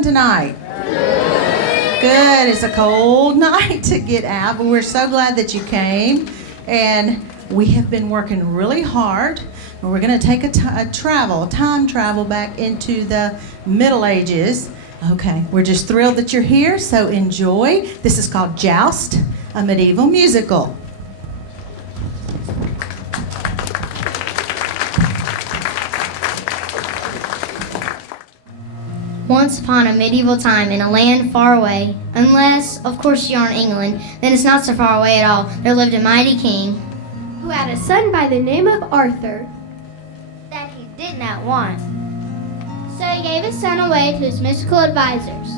doing tonight? Good. It's a cold night to get out, but we're so glad that you came. And we have been working really hard. And we're going to take a time travel back into the Middle Ages. Okay, we're just thrilled that you're here, so enjoy. This is called Joust, a medieval musical. Once upon a medieval time in a land far away, unless, of course, you are in England, then it's not so far away at all, there lived a mighty king who had a son by the name of Arthur that he did not want. So he gave his son away to his mystical advisors.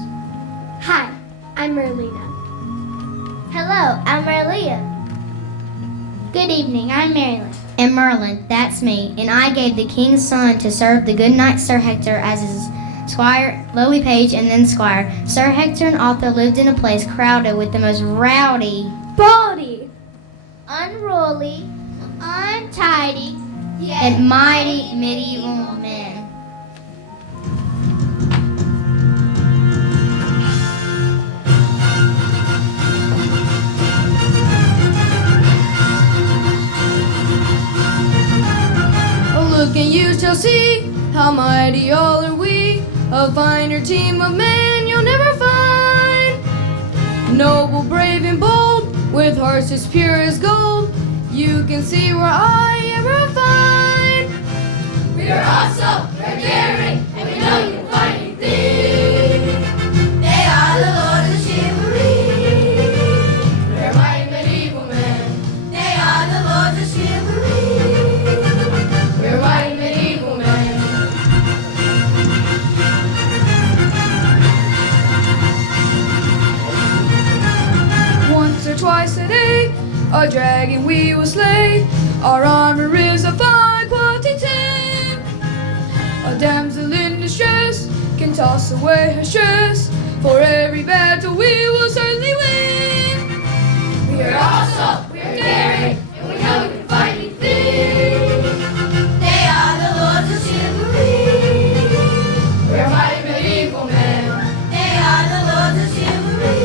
Hi, I'm Merlina. Hello, I'm Merlia. Good evening, I'm Marilyn. And Merlin, that's me, and I gave the king's son to serve the good knight Sir Hector as his squire, lowly page, and then squire. Sir Hector and Arthur lived in a place crowded with the most rowdy, bawdy, unruly, untidy, and mighty medieval men. Look and you shall see how mighty all are we. A finer team of men you'll never find. Noble, brave, and bold, with hearts as pure as gold. You can see where I ever find. We are awesome, we're daring, and we know you can find anything. They are the lords of chivalry. We're mighty medieval men. They are the lords of chivalry. We're mighty medieval men. Once or twice a day, a dragon we will slay. Our armor is of fine quality tin. A damsel in distress can toss away her stress. For every battle we will certainly win. We are awesome, we are daring, and we know we can find anything. They are the lords of chivalry. We're mighty medieval men. They are the lords of chivalry.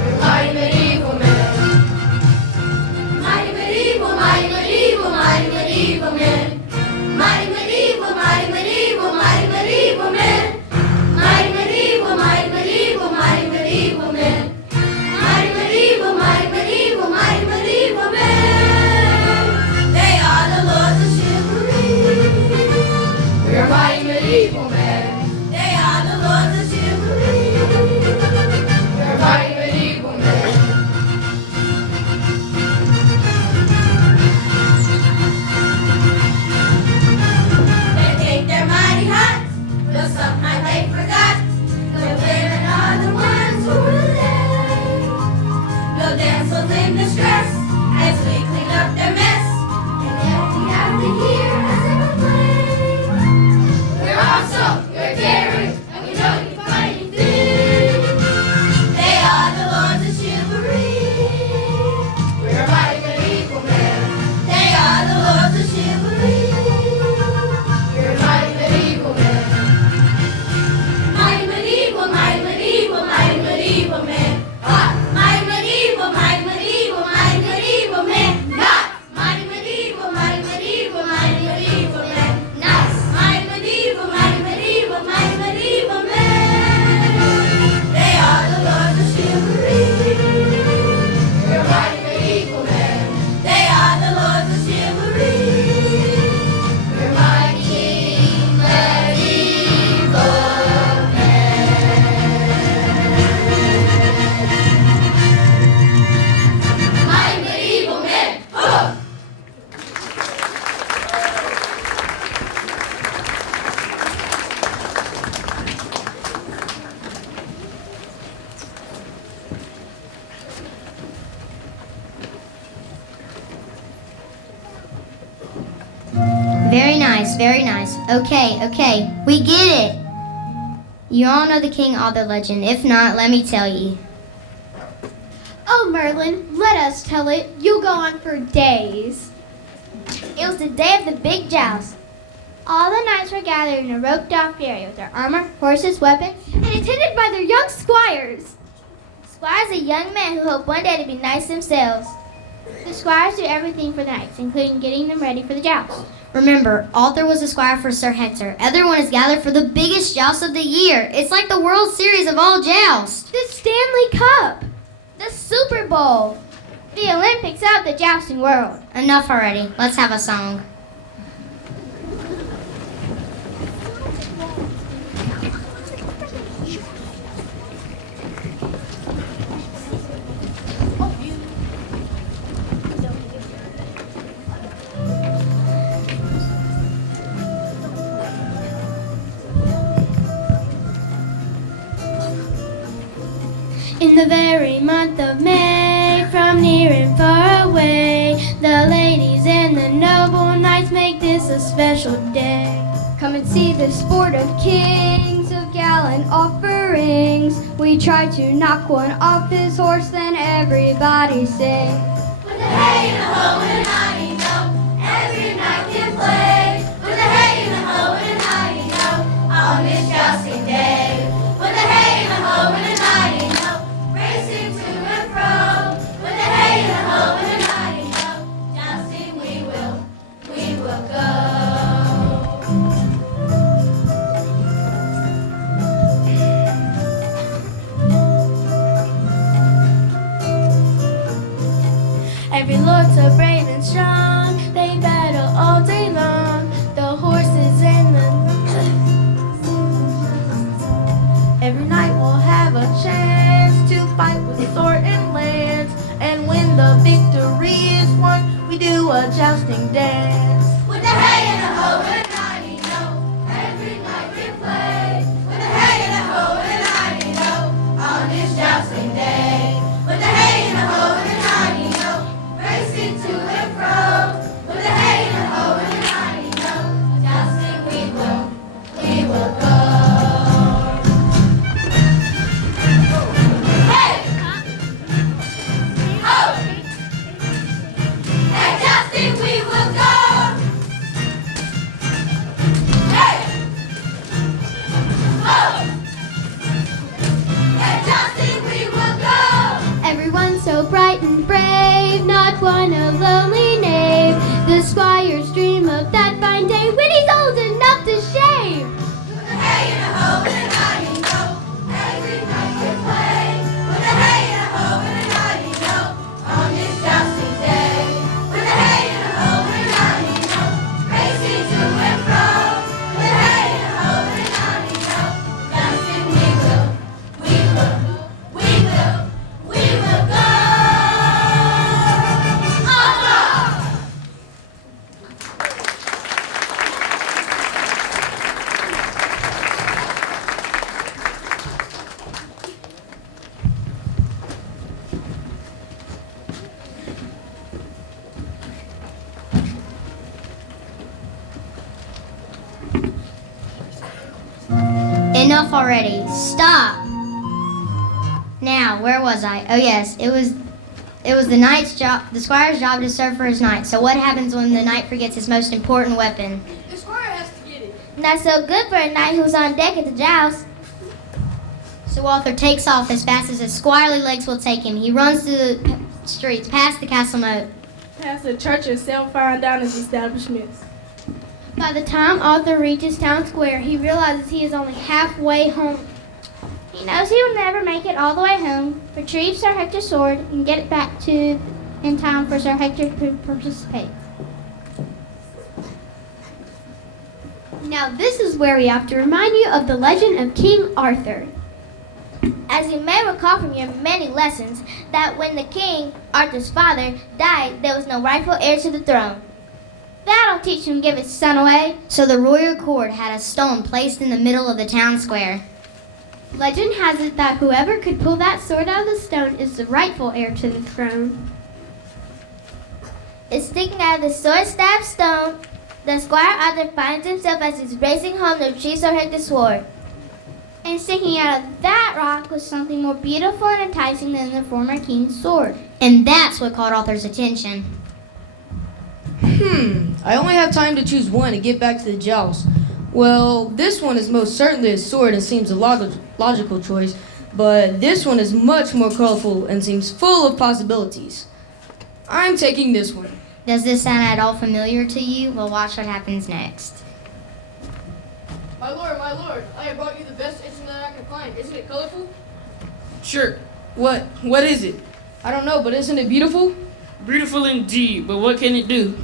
We're mighty medieval men. Mighty medieval, mighty medieval, mighty medieval men. Mighty medieval, mighty medieval, mighty medieval men. Mighty medieval, mighty medieval, mighty medieval men. Mighty medieval, mighty medieval, mighty medieval men. They are the lords of chivalry. We are mighty medieval men. They are the lords of chivalry. We are mighty medieval men. They take their mighty hats, but sometimes they forgot. The women are the ones who will lay. No damsels in distress as we clean up their mess. And yet we have to hear us ever play. We're awesome, we're daring, and we know you can find anything. They are the lords of chivalry. We're mighty medieval men. They are the lords of chivalry. We're mighty medieval men. Mighty medieval, mighty medieval, mighty medieval men. Mighty medieval, mighty medieval, mighty medieval men. Not mighty medieval, mighty medieval, mighty medieval men. Nice. Mighty medieval, mighty medieval, mighty medieval men. They are the lords of chivalry. We're mighty medieval men. They are the lords of chivalry. We're mighty medieval men. Mighty medieval men. Huh. Very nice, very nice. Okay, we get it. You all know the King Arthur legend. If not, let me tell you. Oh, Merlin, let us tell it. You'll go on for days. It was the day of the big joust. All the knights were gathered in a roped-off area with their armor, horses, weapons, And attended by their young squires. squires are young men who hope one day to be knights themselves. The squires do everything for the knights, including getting them ready for the joust. Remember, Arthur was a squire for Sir Hector. Everyone is gathered for the biggest joust of the year. It's like the World Series of all jousts. The Stanley Cup. The Super Bowl. The Olympics of the jousting world. Enough already. Let's have a song. In the very month of May, from near and far away, the ladies and the noble knights make this a special day. Come and see the sport of kings, of gallant offerings. We try to knock one off his horse, then everybody sing. With a hey and a ho and a hi-yo, every night can play. With a hey and a ho and a hi-yo, on this jousting day. With a hey and a ho and a hi-yo, racing to and fro. With a hey and a ho and a hi-yo, jousting we will go. Every lord so brave and strong, they battle all day long. The horses and the... Every night we'll have a chance to fight with sword and lance. And when the victory is won, we do a jousting dance. With a hey and a ho and a hi-yo, every night we play. With a hey and a ho and a hi-yo, on this jousting day. With a hey and a ho and a hi-yo, racing to and fro. With a hey and a ho and a hi-yo, jousting we will go. Hey! Ho! At jousting we will go. Hey! Ho! At jousting we will go. Everyone so bright and brave, not one a lonely knave. The squires dream of that fine day when he's old enough to shave. With a hey and a ho and a hi-yo, every night we play. With a hey and a ho and a hi-yo, on this jousting day. With a hey and a ho and a hi-yo, racing to and fro. With a hey and a ho and a hi-yo, jousting we will go. Allah! Enough already. Stop. Now, where was I? Oh yes, it was the knight's job, the squire's job to serve for his knight. So what happens when the knight forgets his most important weapon? The squire has to get it. Not so good for a knight who's on deck at the joust. So Arthur takes off as fast as his squirely legs will take him. He runs through the streets, past the castle moat. Past the church and several fine dining establishments. By the time Arthur reaches town square, he realizes he is only halfway home. He knows he will never make it all the way home, retrieve Sir Hector's sword, and get it back to in time for Sir Hector to participate. Now this is where we have to remind you of the legend of King Arthur. As you may recall from your many lessons, that when the king, Arthur's father, died, there was no rightful heir to the throne. That'll teach him to give his son away. So the royal court had a stone placed in the middle of the town square. Legend has it that whoever could pull that sword out of the stone is the rightful heir to the throne. It's sticking out of the sword-stabbed stone. The Squire Arthur finds himself as he's racing home to retrieve Sir Hector's sword. And sticking out of that rock was something more beautiful and enticing than the former king's sword. And that's what caught Arthur's attention. I only have time to choose one and get back to the joust. Well, this one is most certainly a sword and seems a logical choice, but this one is much more colorful and seems full of possibilities. I'm taking this one. Does this sound at all familiar to you? Well, watch what happens next. My lord, I have brought you the best instrument I can find. Isn't it colorful? Sure. What is it? I don't know, but isn't it beautiful? Beautiful indeed, but what can it do?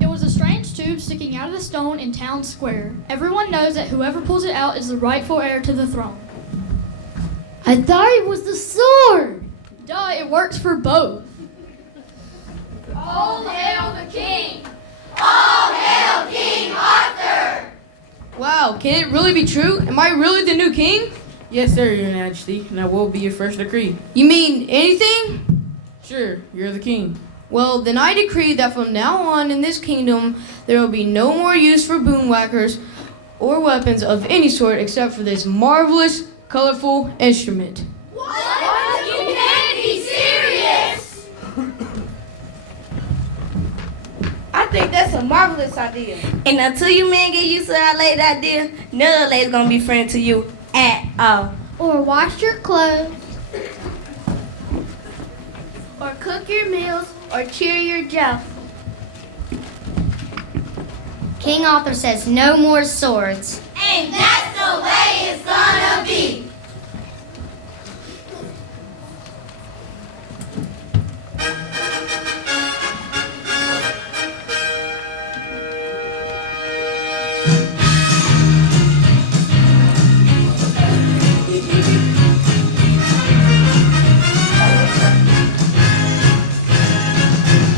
It was a strange tube sticking out of the stone in town square. Everyone knows that whoever pulls it out is the rightful heir to the throne. I thought it was the sword. Duh, it works for both. All hail the king! All hail King Arthur! Wow, can it really be true? Am I really the new king? Yes, sir, your majesty, and that will be your first decree. You mean anything? Sure, you're the king. Well, then I decree that from now on in this kingdom, there will be no more use for boomwhackers or weapons of any sort except for this marvelous, colorful instrument. What? You can't be serious! I think that's a marvelous idea. And until you men get used to our late idea, none of the ladies gonna be friends to you at all. Or wash your clothes. Or cook your meals, or cheer your joust. King Arthur says no more swords. And that's the way it's gonna be!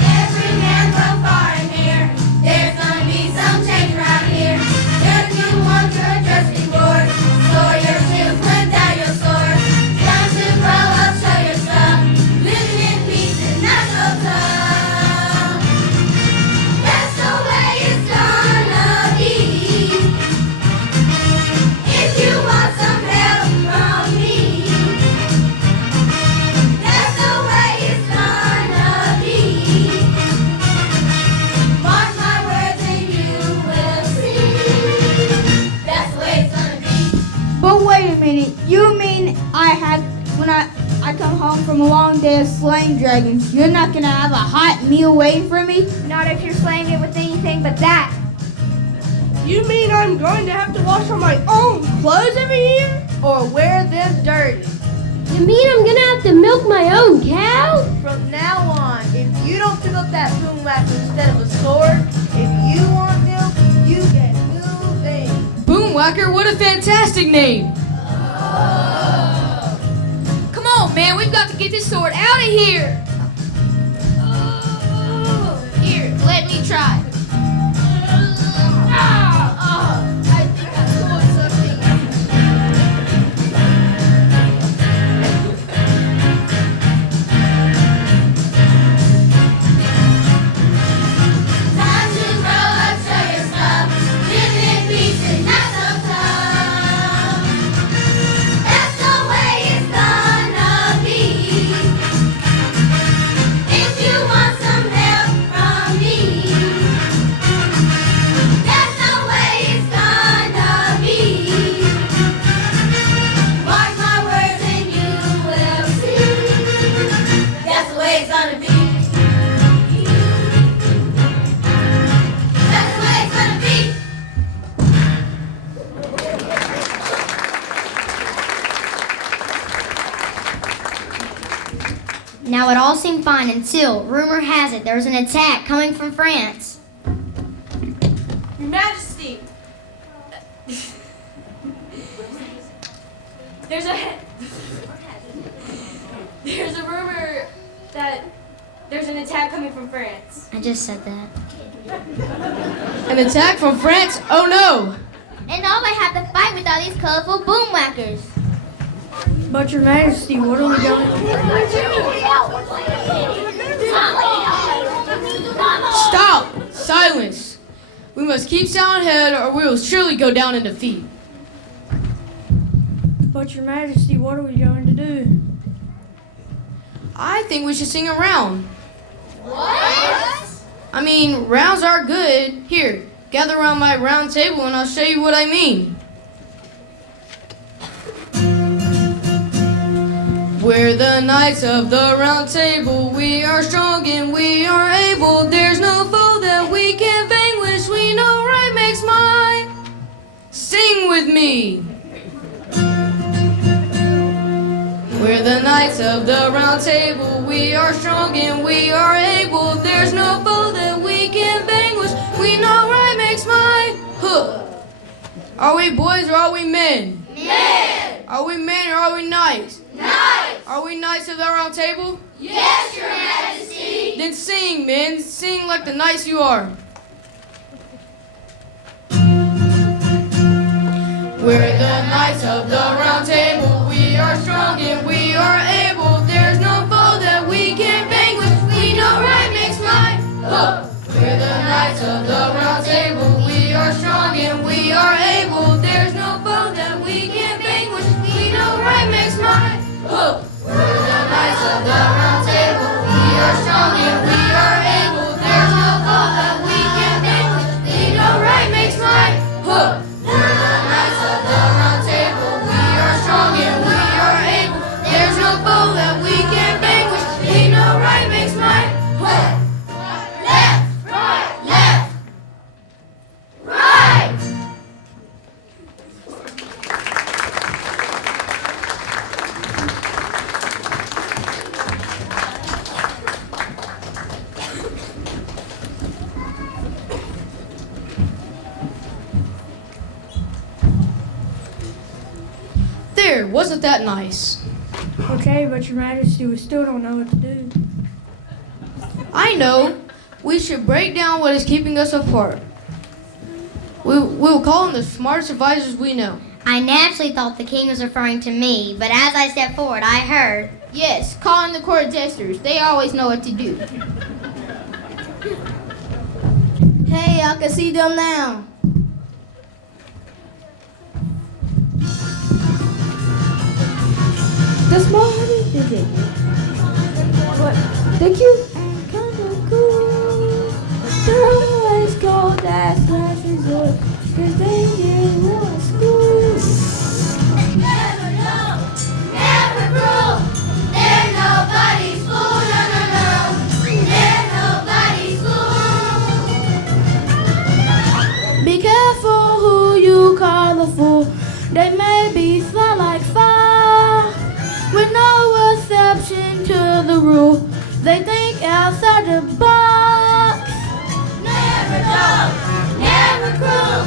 Every man from far and near, there's gonna be some change around here. If you want your dress reward, store your shoes, put down your sword. Time to grow up, show your stuff. Living in peace is not so tough. That's the way it's gonna be. If you want some help from me, that's the way it's gonna be. Mark my words and you will see. That's the way it's gonna be. But wait a minute, you mean when I come home from a long day of slaying dragons, you're not gonna have a hot meal waiting for me? Not if you're slaying it with anything but that. You mean I'm going to have to wash all my own clothes every year? Or wear them dirty? You mean I'm gonna have to milk my own cow? From now on, if you don't pick up that boom whacker instead of a sword, if you want milk, you get moving. Boomwhacker, what a fantastic name! Come on, man, we've got to get this sword out of here. Here, let me try. I think I'm doing something. Time to grow up, show your stuff. Living in peace is not so tough. That's the way it's gonna be. If you want some help from me, that's the way it's gonna be. Mark my words and you will see. That's the way it's gonna be. That's the way it's gonna be. Now it all seemed fine until, rumor has it, there was an attack coming from France. Your Majesty! There's a rumor that there's an attack coming from France. I just said that. An attack from France? Oh no! And all they have to fight with all these colorful boomwhackers. But your majesty, what are we going to do? Stop! Silence! We must keep sound ahead or we will surely go down in defeat. But your majesty, what are we going to do? I think we should sing a round. What? I mean, rounds are good. Here, gather around my round table and I'll show you what I mean. We're the knights of the round table. We are strong and we are able. There's no foe that we can vanquish. We know right makes might. Sing with me. We're the knights of the round table. We are strong and we are able. There's no foe that we can vanquish. We know right makes might. Huh. Are we boys or are we men? Men! Are we men or are we knights? Knights! Are we knights of the round table? Yes, Your Majesty! Then sing, men. Sing like the knights you are. We're the knights of the round table. We are strong and we are able. There's no foe that we can vanquish. We know right makes might. Huh. We're the knights of the round table. We are strong and we are able. There's no foe that we can vanquish. We know right makes might. Huh. We're the knights of the round table. We are strong and we are able. There's no foe that we can vanquish. We know right makes might. Huh. We're the knights of the round table. We are strong and we are able. There's no foe that we can vanquish. We know right makes might. Huh. Left! Right! Left! Right! There, wasn't that nice? Okay, but Your Majesty, we still don't know what to do. I know. We should break down what is keeping us apart. We'll call them the smartest advisors we know. I naturally thought the king was referring to me, but as I stepped forward, I heard. Yes, call in the court jesters. They always know what to do. Hey, I can see them now. The smartest did it. What? Thank you. Kind of cool. They're always called as last resort, 'cause they did want school. Never know, never grow. They're nobody's fool, no, no, no. They're nobody's fool. Be careful who you call a fool. They may be fly like fire, with no exception to the rule. They think outside the box. Never know, never cruel.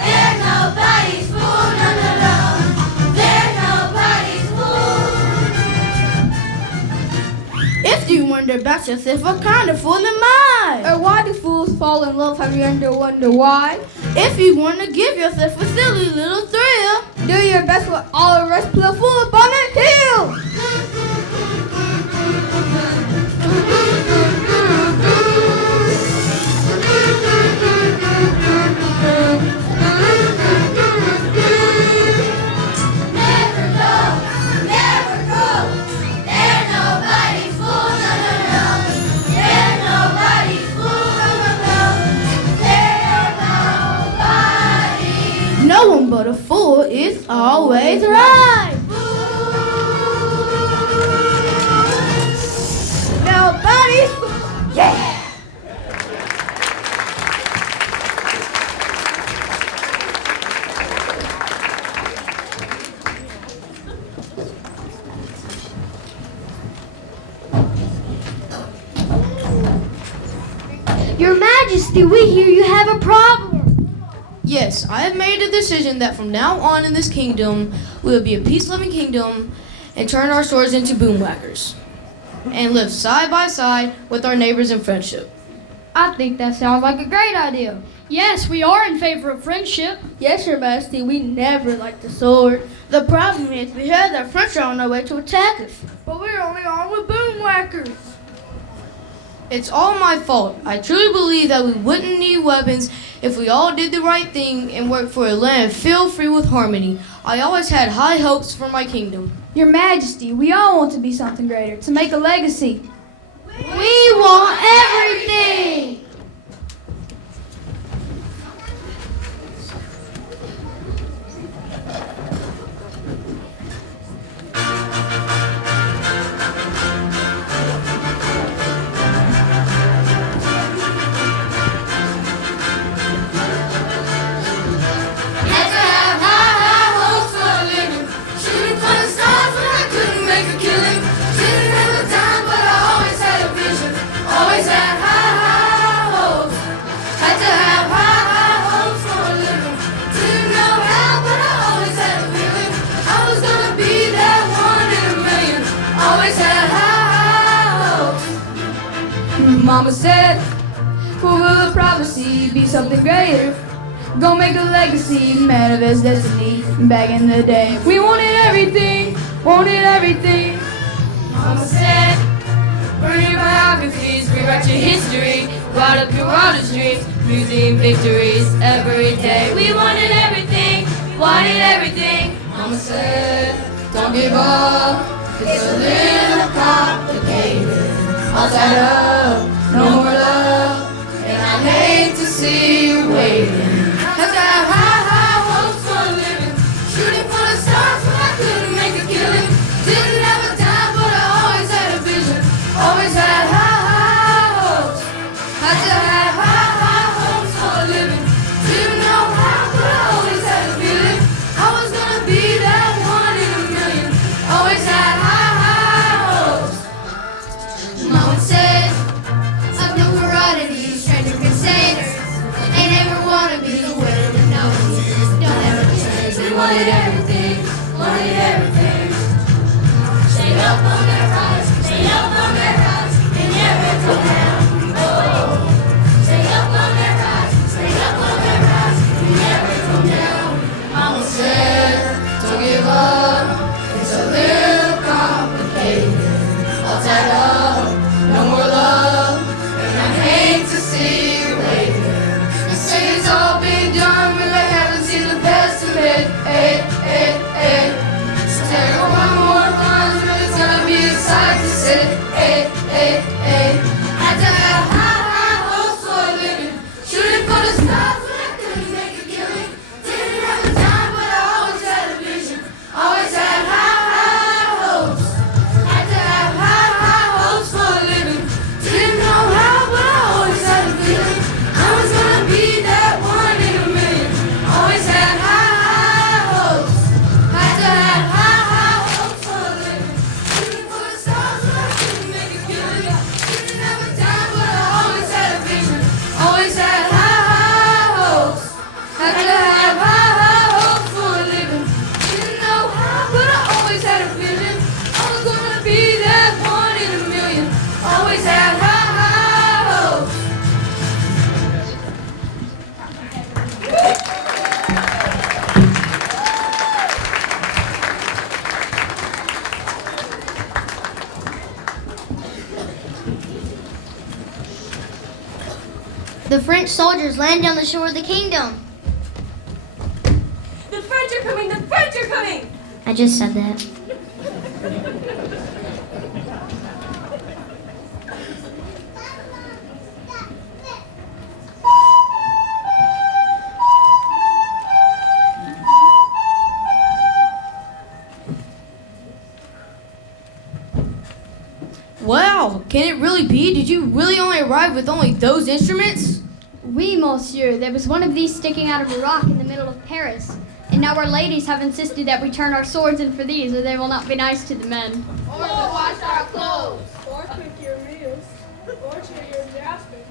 They're nobody's fool, no, no, no. They're nobody's fool. If you wonder about yourself, what kind of fool am I? Or why do fools fall in love? Have you ever wonder why? If you want to give yourself a silly little thrill, do your best with all the rest, put a fool up on a hill. Never know, never cruel. They're nobody's fool, no, no, no. They're nobody's fool, no, no, no. They're nobody's No one but a fool is always right. Nobody's fool. Yeah. Your Majesty, we hear you have a problem. Yes, I have made a decision that from now on in this kingdom, we will be a peace-loving kingdom and turn our swords into boomwhackers and live side by side with our neighbors in friendship. I think that sounds like a great idea. Yes, we are in favor of friendship. Yes, Your Majesty, we never liked the sword. The problem is we heard that French are on their way to attack us. But we're only armed with boomwhackers. It's all my fault. I truly believe that we wouldn't need weapons if we all did the right thing and worked for a land filled free with harmony. I always had high hopes for my kingdom. Your Majesty, we all want to be something greater, to make a legacy. We want everything! Had to have high hopes for a living. Shooting for the stars when I couldn't make a killing. Didn't have a dime, but I always had a vision. Always had high hopes. Had to have high hopes for a living. Didn't know how, but I always had a feeling. I was gonna be that one in a million. Always had high hopes. Mama said, fulfill the prophecy, be something greater. Go make a legacy, man of his destiny. Back in the day, we wanted everything, wanted everything. Mama said, burn your biographies, rewrite your history, write up your wildest dreams, museum victories every day. We wanted everything, wanted everything. Mama said, don't give up, it's a little complicated. All tied up, no more love, and I hate to see you waiting. Have to have high hopes for a living, shooting for the stars when I couldn't make a killing. Didn't have a dime, but I always had a vision. Always had high hopes. Had to have high hopes for a living. Didn't know how, but I always had a feeling. I was gonna be that one in a million. Always had high hopes. Mama said, I've no varieties, stranger containers. Ain't ever wanna be the winner, but no, don't ever change. We wanted everything, wanted everything. Stay up on that rise, stay up on that rise, and never come down. Oh, stay up on that rise, stay up on that rise, and never come down. Mama said, don't give up, it's a little complicated. All tied up, no more love, and I hate to see you waiting. They say it's all been done, but I haven't seen the best of it. Hey, hey, hey. Say it one more time, but it's gonna be a sight to see. Hey, hey, hey. Had to have high hopes for a living. Shooting for the stars when I couldn't make a killing. Didn't have a dime, but I always had a vision. Always had high hopes. Had to have high hopes for a living. Didn't know how, but I always had a feeling. I was gonna be that one in a million. Always had high hopes. Had to have high hopes for a living. Shooting for the stars when I couldn't make a killing. Didn't have a dime, but I always had a vision. Always had high hopes. Had to have high hopes for a living. Didn't know how, but I always had a vision. I was gonna be that one in a million. Always had high hopes. The French soldiers landed on the shore of the kingdom. The French are coming! The French are coming! I just said that. Wow, can it really be? Did you really only arrive with only those instruments? Oui, monsieur. There was one of these sticking out of a rock in the middle of Paris. And now our ladies have insisted that we turn our swords in for these, or they will not be nice to the men. Or wash our clothes. Or cook your meals. Or cheer your jousting.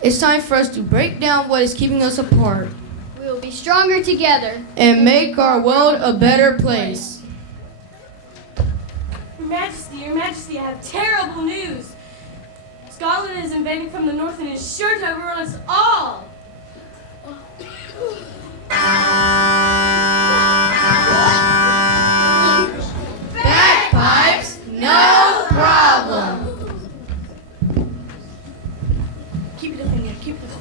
It's time for us to break down what is keeping us apart We will be stronger together. and make our world a better place. Your Majesty, I have terrible news. Scotland is invading from the north and is sure to overrun us all. Bagpipes, no problem. Keep it up in there. Keep it up.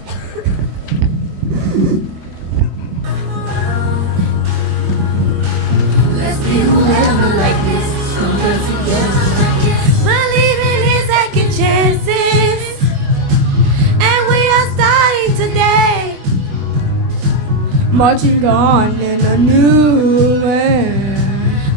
Let's be whoever marching on in a new land.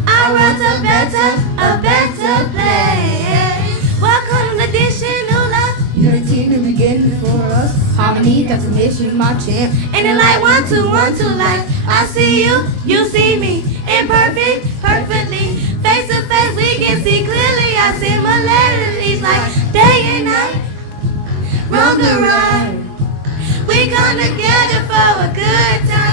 I wrote a better place. Welcome to additional love. Unity to begin for us. Harmony, that's a mission, my champ. And the light, 1, 2, 1, 2, life. I see you, you see me. Imperfect, perfectly. Face to face, we can see clearly our similarities like day and night. Wrong or right. We come together for a good time.